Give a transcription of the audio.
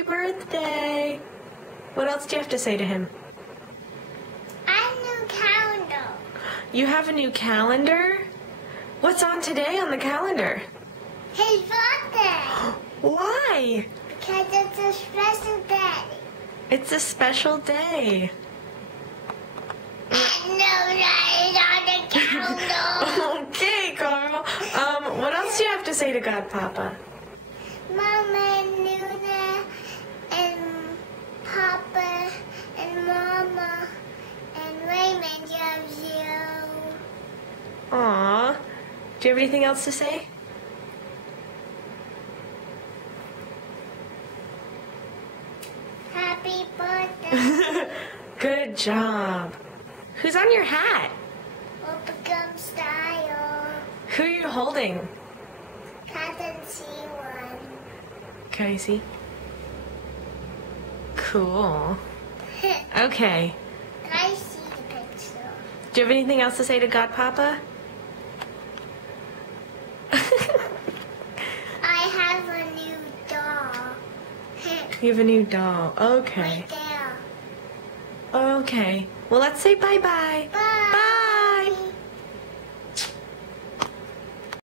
happy birthday. What else do you have to say to him? I have a new calendar. You have a new calendar? What's on today on the calendar? His birthday. Why? Because it's a special day. It's a special day. I know that is on the calendar. Okay, Carl. What else do you have to say to God, Papa? Mama and Luna and Papa and Mama and Raymond loves you. Aw. Do you have anything else to say? Happy birthday. Good job. Who's on your hat? Become style. Who are you holding? Can't see one. Can I see? Cool. Okay. Can I see the picture? Do you have anything else to say to God, Papa? I have a new doll. You have a new doll. Okay. Right there. Okay. Well, let's say bye-bye. Bye.